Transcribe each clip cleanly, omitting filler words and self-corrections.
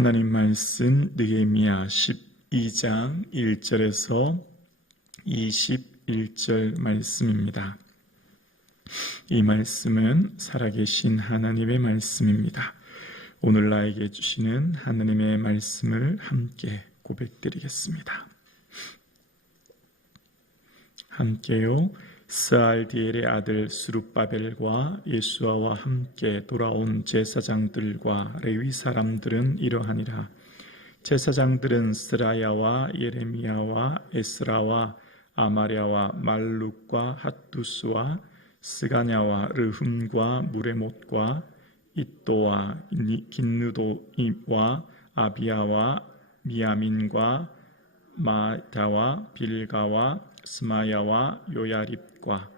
하나님 말씀 느헤미야 12장 1절에서 21절 말씀입니다. 이 말씀은 살아계신 하나님의 말씀입니다. 오늘 나에게 주시는 하나님의 말씀을 함께 고백드리겠습니다. 함께요. 스알디엘의 아들 스룹바벨과 예수아와 함께 돌아온 제사장들과 레위 사람들은 이러하니라. 제사장들은 스라야와 예레미야와 에스라와 아마랴와 말룩과 핫두스와 스가냐와 르흠과 무레못과 이또와 긴느도와 아비야와 미야민과 마다와 빌가와 스마야와 요야립과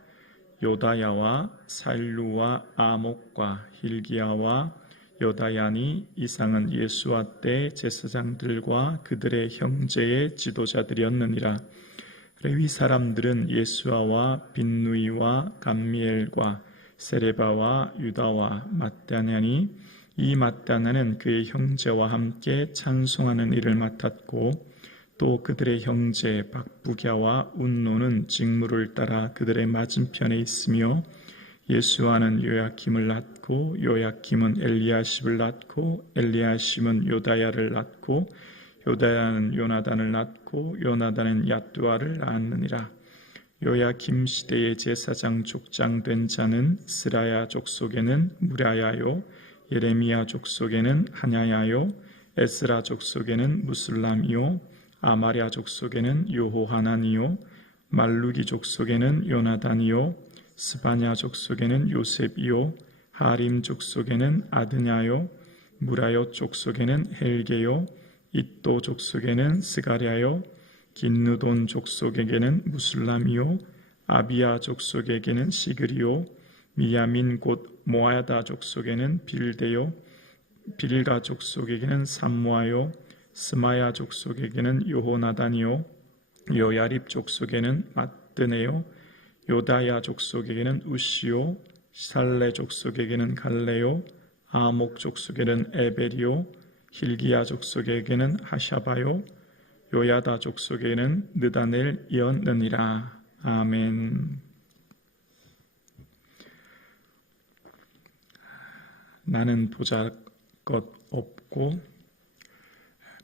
요다야와 살루와 아목과 힐기야와 요다야니 이상은 예수와 때 제사장들과 그들의 형제의 지도자들이었느니라. 레위 사람들은 예수아와 빈누이와 감미엘과 세레바와 유다와 mat단야니 이 mat단야는 그의 형제와 함께 찬송하는 일을 맡았고 또 그들의 형제 박부갸와 운노는 직무를 따라 그들의 맞은편에 있으며 예수아는 요야킴을 낳고 요야킴은 엘리야십을 낳고 엘리야십은 요다야를 낳고 요다야는 요나단을 낳고 요나단은 야뚜아를 낳았느니라. 요야킴 시대의 제사장 족장된 자는 스라야 족속에는 무라야요 예레미야 족속에는 하냐야요 에스라 족속에는 무슬람이요 아마랴 족속에는 요호하나니요 말루기 족속에는 요나단이요 스바냐 족속에는 요셉이요 하림 족속에는 아드냐요 무라요 족속에는 헬게요 이또 족속에는 스가랴요 긴느돈 족속에게는 무슬람이요 아비야 족속에게는 시그리요 미야민 곧 모아다 족속에는 빌데요 빌가 족속에게는 삼모아요 스마야 족속에게는 요호나단이요 요야립 족속에는 마뜨네요 요다야 족속에게는 우시요 살레 족속에게는 갈레요 아목 족속에는 에벨이요 힐기야 족속에게는 하샤바요 요야다 족속에는 느다넬이었느니라. 아멘. 나는 보잘것 없고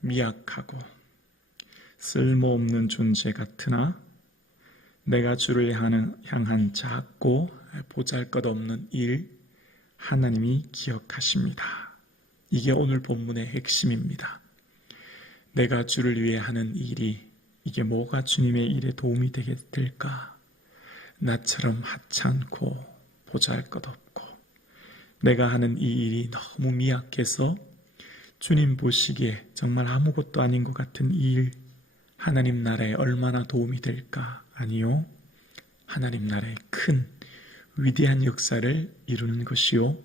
미약하고 쓸모없는 존재 같으나 내가 주를 향한 작고 보잘것없는 일 하나님이 기억하십니다. 이게 오늘 본문의 핵심입니다. 내가 주를 위해 하는 일이 이게 뭐가 주님의 일에 도움이 되게 될까? 나처럼 하찮고 보잘것없고 내가 하는 이 일이 너무 미약해서 주님 보시기에 정말 아무것도 아닌 것 같은 이 일 하나님 나라에 얼마나 도움이 될까? 아니요. 하나님 나라의 큰 위대한 역사를 이루는 것이요.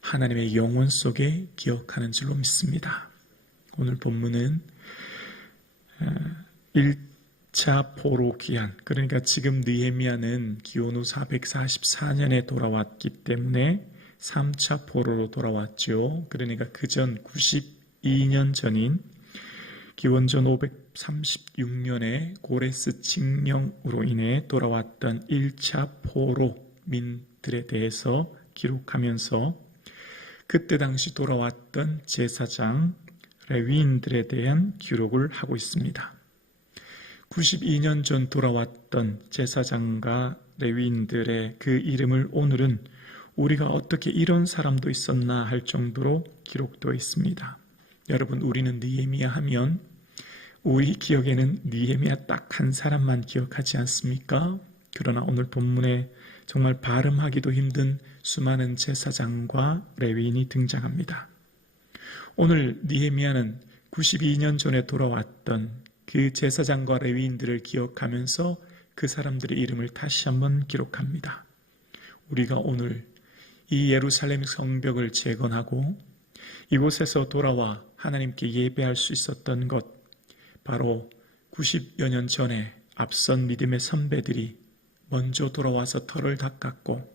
하나님의 영혼 속에 기억하는 줄로 믿습니다. 오늘 본문은 1차 포로 기한, 그러니까 지금 느헤미야는 기원 후 444년에 돌아왔기 때문에 3차 포로로 돌아왔죠. 그러니까 그전 92년 전인 기원전 536년에 고레스 칙령으로 인해 돌아왔던 1차 포로민들에 대해서 기록하면서 그때 당시 돌아왔던 제사장 레위인들에 대한 기록을 하고 있습니다. 92년 전 돌아왔던 제사장과 레위인들의 그 이름을 오늘은 우리가 어떻게 이런 사람도 있었나 할 정도로 기록되어 있습니다. 여러분, 우리는 느헤미야 하면 우리 기억에는 느헤미야 딱 한 사람만 기억하지 않습니까? 그러나 오늘 본문에 정말 발음하기도 힘든 수많은 제사장과 레위인이 등장합니다. 오늘 느헤미야는 92년 전에 돌아왔던 그 제사장과 레위인들을 기억하면서 그 사람들의 이름을 다시 한번 기록합니다. 우리가 오늘 이 예루살렘 성벽을 재건하고 이곳에서 돌아와 하나님께 예배할 수 있었던 것, 바로 90여 년 전에 앞선 믿음의 선배들이 먼저 돌아와서 털을 닦았고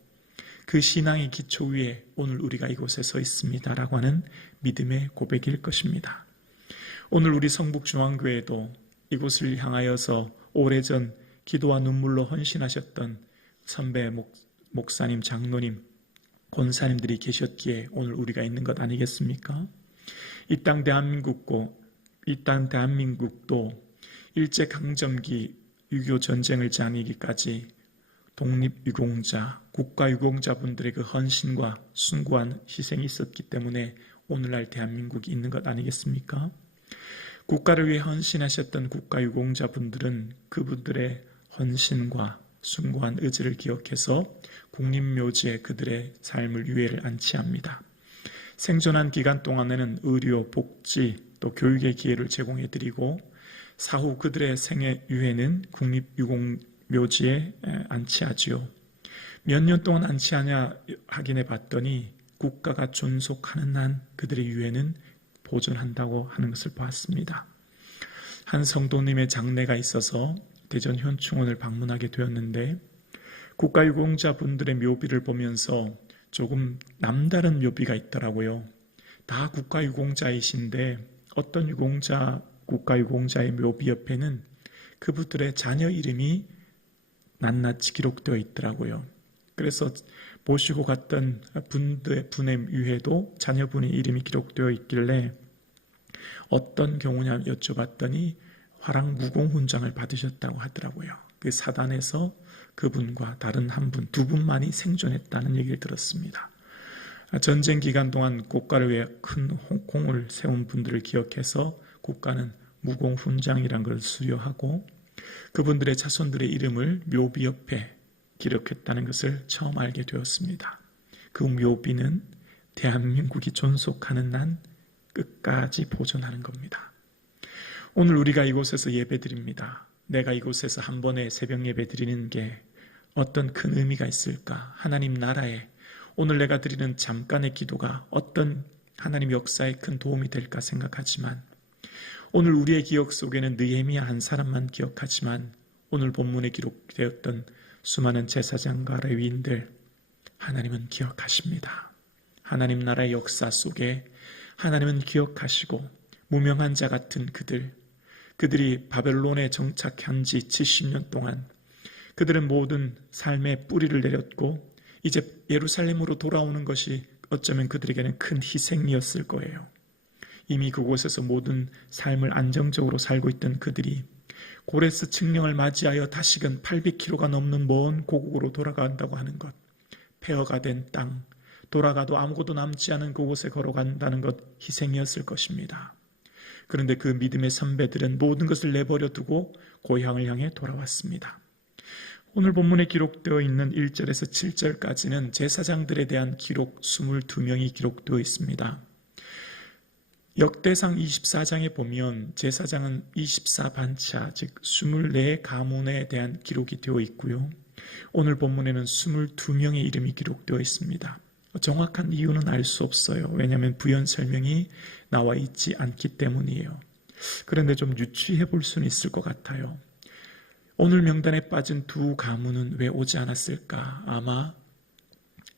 그 신앙의 기초 위에 오늘 우리가 이곳에 서 있습니다라고 하는 믿음의 고백일 것입니다. 오늘 우리 성북중앙교회도 이곳을 향하여서 오래전 기도와 눈물로 헌신하셨던 선배 목사님, 장로님, 권사님들이 계셨기에 오늘 우리가 있는 것 아니겠습니까? 이 땅 대한민국도 일제강점기 6.25 전쟁을 지나기까지 독립유공자, 국가유공자분들의 그 헌신과 숭고한 희생이 있었기 때문에 오늘날 대한민국이 있는 것 아니겠습니까? 국가를 위해 헌신하셨던 국가유공자분들은 그분들의 헌신과 숭고한 의지를 기억해서 국립묘지에 그들의 삶을 유해를 안치합니다. 생존한 기간 동안에는 의료, 복지, 또 교육의 기회를 제공해드리고 사후 그들의 생애 유해는 국립유공묘지에 안치하지요. 몇 년 동안 안치하냐 확인해 봤더니 국가가 존속하는 한 그들의 유해는 보존한다고 하는 것을 보았습니다. 한 성도님의 장례가 있어서 대전 현충원을 방문하게 되었는데 국가유공자분들의 묘비를 보면서 조금 남다른 묘비가 있더라고요. 다 국가유공자이신데 어떤 국가유공자의 묘비 옆에는 그분들의 자녀 이름이 낱낱이 기록되어 있더라고요. 그래서 모시고 갔던 분의 유해도 자녀분의 이름이 기록되어 있길래 어떤 경우냐 여쭤봤더니 화랑무공훈장을 받으셨다고 하더라고요. 그 사단에서 그분과 다른 한 분, 두 분만이 생존했다는 얘기를 들었습니다. 전쟁 기간 동안 국가를 위해 큰 공을 세운 분들을 기억해서 국가는 무공훈장이란 걸 수여하고 그분들의 자손들의 이름을 묘비 옆에 기록했다는 것을 처음 알게 되었습니다. 그 묘비는 대한민국이 존속하는 한 끝까지 보존하는 겁니다. 오늘 우리가 이곳에서 예배드립니다. 내가 이곳에서 한 번에 새벽 예배 드리는 게 어떤 큰 의미가 있을까? 하나님 나라에 오늘 내가 드리는 잠깐의 기도가 어떤 하나님 역사에 큰 도움이 될까 생각하지만 오늘 우리의 기억 속에는 느헤미야 한 사람만 기억하지만 오늘 본문에 기록되었던 수많은 제사장과 레위인들 하나님은 기억하십니다. 하나님 나라의 역사 속에 하나님은 기억하시고 무명한 자 같은 그들이 바벨론에 정착한 지 70년 동안 그들은 모든 삶의 뿌리를 내렸고 이제 예루살렘으로 돌아오는 것이 어쩌면 그들에게는 큰 희생이었을 거예요. 이미 그곳에서 모든 삶을 안정적으로 살고 있던 그들이 고레스 칙령을 맞이하여 다시금 800km가 넘는 먼 고국으로 돌아간다고 하는 것, 폐허가 된 땅, 돌아가도 아무것도 남지 않은 그곳에 걸어간다는 것 희생이었을 것입니다. 그런데 그 믿음의 선배들은 모든 것을 내버려 두고 고향을 향해 돌아왔습니다. 오늘 본문에 기록되어 있는 1절에서 7절까지는 제사장들에 대한 기록 22명이 기록되어 있습니다. 역대상 24장에 보면 제사장은 24반차, 즉 24 가문에 대한 기록이 되어 있고요. 오늘 본문에는 22명의 이름이 기록되어 있습니다. 정확한 이유는 알 수 없어요. 왜냐하면 부연 설명이 나와 있지 않기 때문이에요. 그런데 좀 유추해 볼 수는 있을 것 같아요. 오늘 명단에 빠진 두 가문은 왜 오지 않았을까? 아마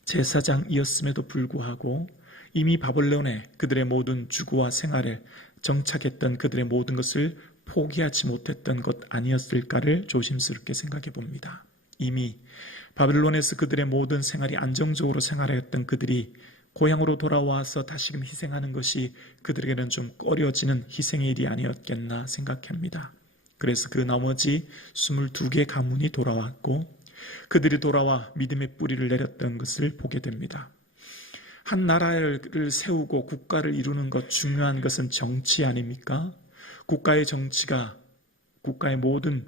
제사장이었음에도 불구하고 이미 바벨론에 그들의 모든 주거와 생활을 정착했던 그들의 모든 것을 포기하지 못했던 것 아니었을까를 조심스럽게 생각해 봅니다. 이미 바벨론에서 그들의 모든 생활이 안정적으로 생활하였던 그들이 고향으로 돌아와서 다시금 희생하는 것이 그들에게는 좀 꺼려지는 희생의 일이 아니었겠나 생각합니다. 그래서 그 나머지 22개 가문이 돌아왔고 그들이 돌아와 믿음의 뿌리를 내렸던 것을 보게 됩니다. 한 나라를 세우고 국가를 이루는 것 중요한 것은 정치 아닙니까? 국가의 정치가 국가의 모든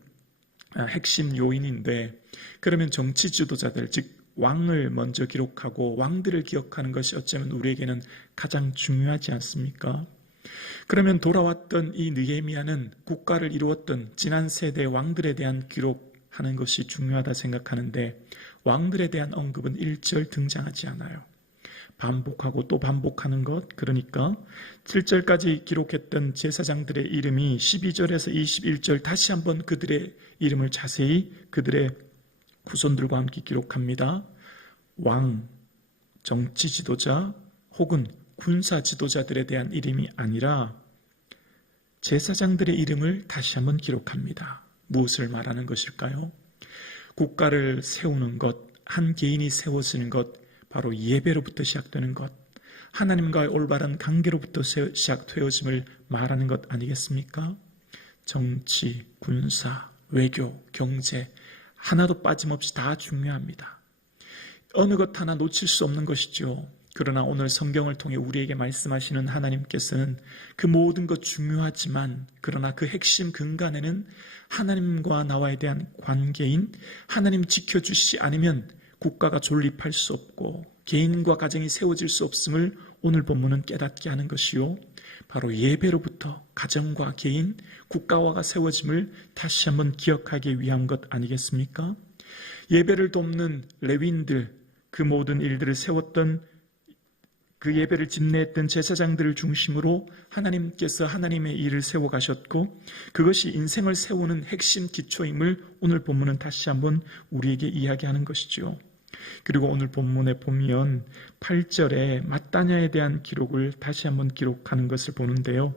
핵심 요인인데 그러면 정치 지도자들 즉 왕을 먼저 기록하고 왕들을 기억하는 것이 어쩌면 우리에게는 가장 중요하지 않습니까? 그러면 돌아왔던 이 느헤미야는 국가를 이루었던 지난 세대 왕들에 대한 기록하는 것이 중요하다 생각하는데 왕들에 대한 언급은 1절 등장하지 않아요. 반복하고 또 반복하는 것, 그러니까 7절까지 기록했던 제사장들의 이름이 12절에서 21절 다시 한번 그들의 이름을 자세히 그들의 후손들과 함께 기록합니다. 왕, 정치 지도자 혹은 군사 지도자들에 대한 이름이 아니라 제사장들의 이름을 다시 한번 기록합니다. 무엇을 말하는 것일까요? 국가를 세우는 것, 한 개인이 세워지는 것, 바로 예배로부터 시작되는 것, 하나님과의 올바른 관계로부터 시작되어짐을 말하는 것 아니겠습니까? 정치, 군사, 외교, 경제 하나도 빠짐없이 다 중요합니다. 어느 것 하나 놓칠 수 없는 것이죠. 그러나 오늘 성경을 통해 우리에게 말씀하시는 하나님께서는 그 모든 것 중요하지만 그러나 그 핵심 근간에는 하나님과 나와에 대한 관계인 하나님 지켜주시지 않으면 국가가 존립할 수 없고 개인과 가정이 세워질 수 없음을 오늘 본문은 깨닫게 하는 것이요. 바로 예배로부터 가정과 개인, 국가화가 세워짐을 다시 한번 기억하기 위한 것 아니겠습니까? 예배를 돕는 레위인들, 그 모든 일들을 세웠던 그 예배를 집례했던 제사장들을 중심으로 하나님께서 하나님의 일을 세워가셨고 그것이 인생을 세우는 핵심 기초임을 오늘 본문은 다시 한번 우리에게 이야기하는 것이죠. 그리고 오늘 본문에 보면 8절에 맏다냐에 대한 기록을 다시 한번 기록하는 것을 보는데요.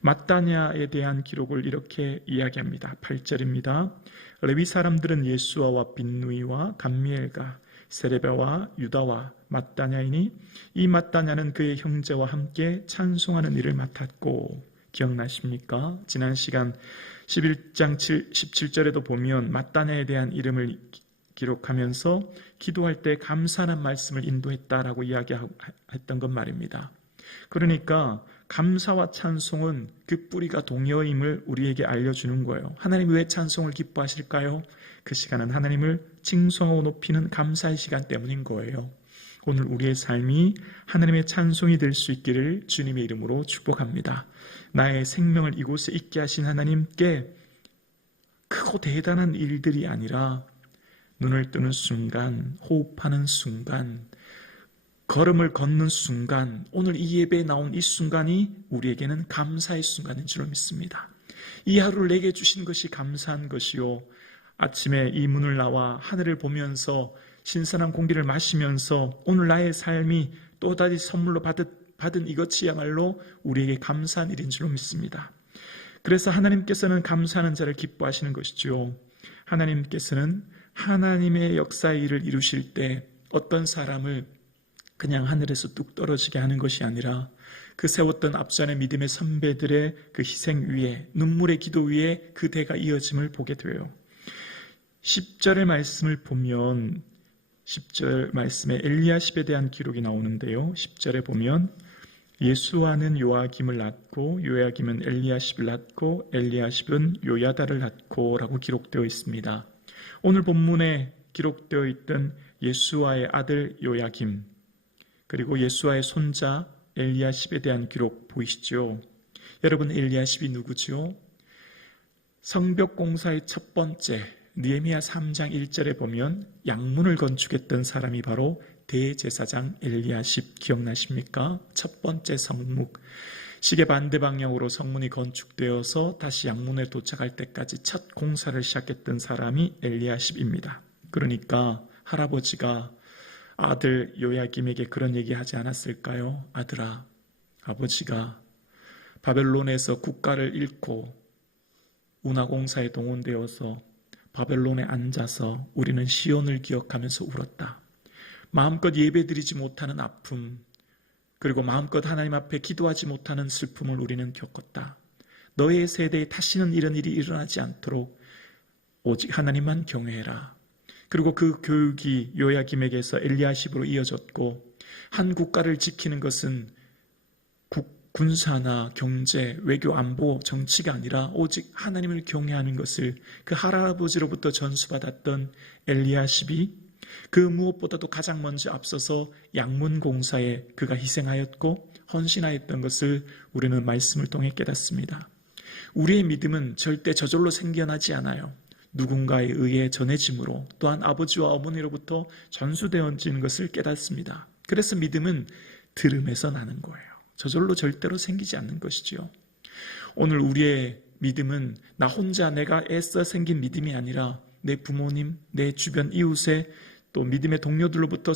맏다냐에 대한 기록을 이렇게 이야기합니다. 8절입니다. 레위 사람들은 예수아와 빈누이와 감미엘과 세레베와 유다와 맏다냐이니 이 맏다냐는 그의 형제와 함께 찬송하는 일을 맡았고, 기억나십니까? 지난 시간 11장 17절에도 보면 맏다냐에 대한 이름을 기록하면서 기도할 때 감사하는 말씀을 인도했다라고 이야기했던 것 말입니다. 그러니까 감사와 찬송은 그 뿌리가 동여임을 우리에게 알려주는 거예요. 하나님 왜 찬송을 기뻐하실까요? 그 시간은 하나님을 칭송하고 높이는 감사의 시간 때문인 거예요. 오늘 우리의 삶이 하나님의 찬송이 될 수 있기를 주님의 이름으로 축복합니다. 나의 생명을 이곳에 있게 하신 하나님께 크고 대단한 일들이 아니라 눈을 뜨는 순간, 호흡하는 순간, 걸음을 걷는 순간, 오늘 이 예배에 나온 이 순간이 우리에게는 감사의 순간인 줄 믿습니다. 이 하루를 내게 주신 것이 감사한 것이요, 아침에 이 문을 나와 하늘을 보면서 신선한 공기를 마시면서 오늘 나의 삶이 또다시 선물로 받은 이것이야말로 우리에게 감사한 일인 줄 믿습니다. 그래서 하나님께서는 감사하는 자를 기뻐하시는 것이죠. 하나님께서는 하나님의 역사의 일을 이루실 때 어떤 사람을 그냥 하늘에서 뚝 떨어지게 하는 것이 아니라 그 세웠던 앞전의 믿음의 선배들의 그 희생 위에, 눈물의 기도 위에 그 대가 이어짐을 보게 돼요. 10절의 말씀을 보면 10절 말씀에 엘리야십에 대한 기록이 나오는데요. 10절에 보면 예수아는 요아김을 낳고 요야김은 엘리야십을 낳고 엘리야십은 요야다를 낳고 라고 기록되어 있습니다. 오늘 본문에 기록되어 있던 예수아의 아들 요야김, 그리고 예수아의 손자 엘리야십에 대한 기록 보이시죠? 여러분, 엘리야십이 누구죠? 성벽 공사의 첫 번째 느헤미야 3장 1절에 보면 양문을 건축했던 사람이 바로 대제사장 엘리야십, 기억나십니까? 첫 번째 성묵, 시계 반대 방향으로 성문이 건축되어서 다시 양문에 도착할 때까지 첫 공사를 시작했던 사람이 엘리야십입니다. 그러니까 할아버지가 아들 요야김에게 그런 얘기하지 않았을까요? 아들아, 아버지가 바벨론에서 국가를 잃고 운하공사에 동원되어서 바벨론에 앉아서 우리는 시온을 기억하면서 울었다. 마음껏 예배드리지 못하는 아픔, 그리고 마음껏 하나님 앞에 기도하지 못하는 슬픔을 우리는 겪었다. 너의 세대에 다시는 이런 일이 일어나지 않도록 오직 하나님만 경외해라. 그리고 그 교육이 요야김에게서 엘리야십으로 이어졌고, 한 국가를 지키는 것은 군사나 경제, 외교, 안보, 정치가 아니라 오직 하나님을 경외하는 것을 그 할아버지로부터 전수받았던 엘리야십이 그 무엇보다도 가장 먼저 앞서서 양문 공사에 그가 희생하였고 헌신하였던 것을 우리는 말씀을 통해 깨닫습니다. 우리의 믿음은 절대 저절로 생겨나지 않아요. 누군가에 의해 전해짐으로, 또한 아버지와 어머니로부터 전수되어지는 것을 깨닫습니다. 그래서 믿음은 들음에서 나는 거예요. 저절로 절대로 생기지 않는 것이지요. 오늘 우리의 믿음은 나 혼자 내가 애써 생긴 믿음이 아니라 내 부모님, 내 주변 이웃의 또 믿음의 동료들로부터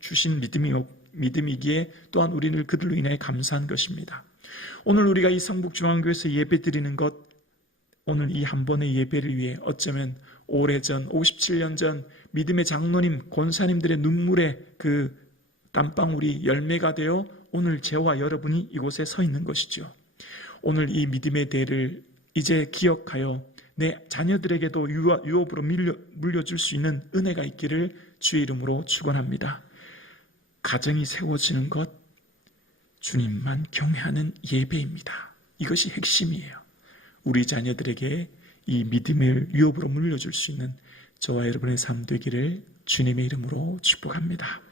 주신 믿음이기에 또한 우리는 그들로 인해 감사한 것입니다. 오늘 우리가 이 성북중앙교회에서 예배 드리는 것, 오늘 이 한 번의 예배를 위해 어쩌면 오래전 57년 전 믿음의 장로님, 권사님들의 눈물의 그 땀방울이 열매가 되어 오늘 저와 여러분이 이곳에 서 있는 것이죠. 오늘 이 믿음의 대를 이제 기억하여 내 자녀들에게도 유업으로 물려줄 수 있는 은혜가 있기를 주의 이름으로 축원합니다. 가정이 세워지는 것, 주님만 경외하는 예배입니다. 이것이 핵심이에요. 우리 자녀들에게 이 믿음을 유업으로 물려줄 수 있는 저와 여러분의 삶 되기를 주님의 이름으로 축복합니다.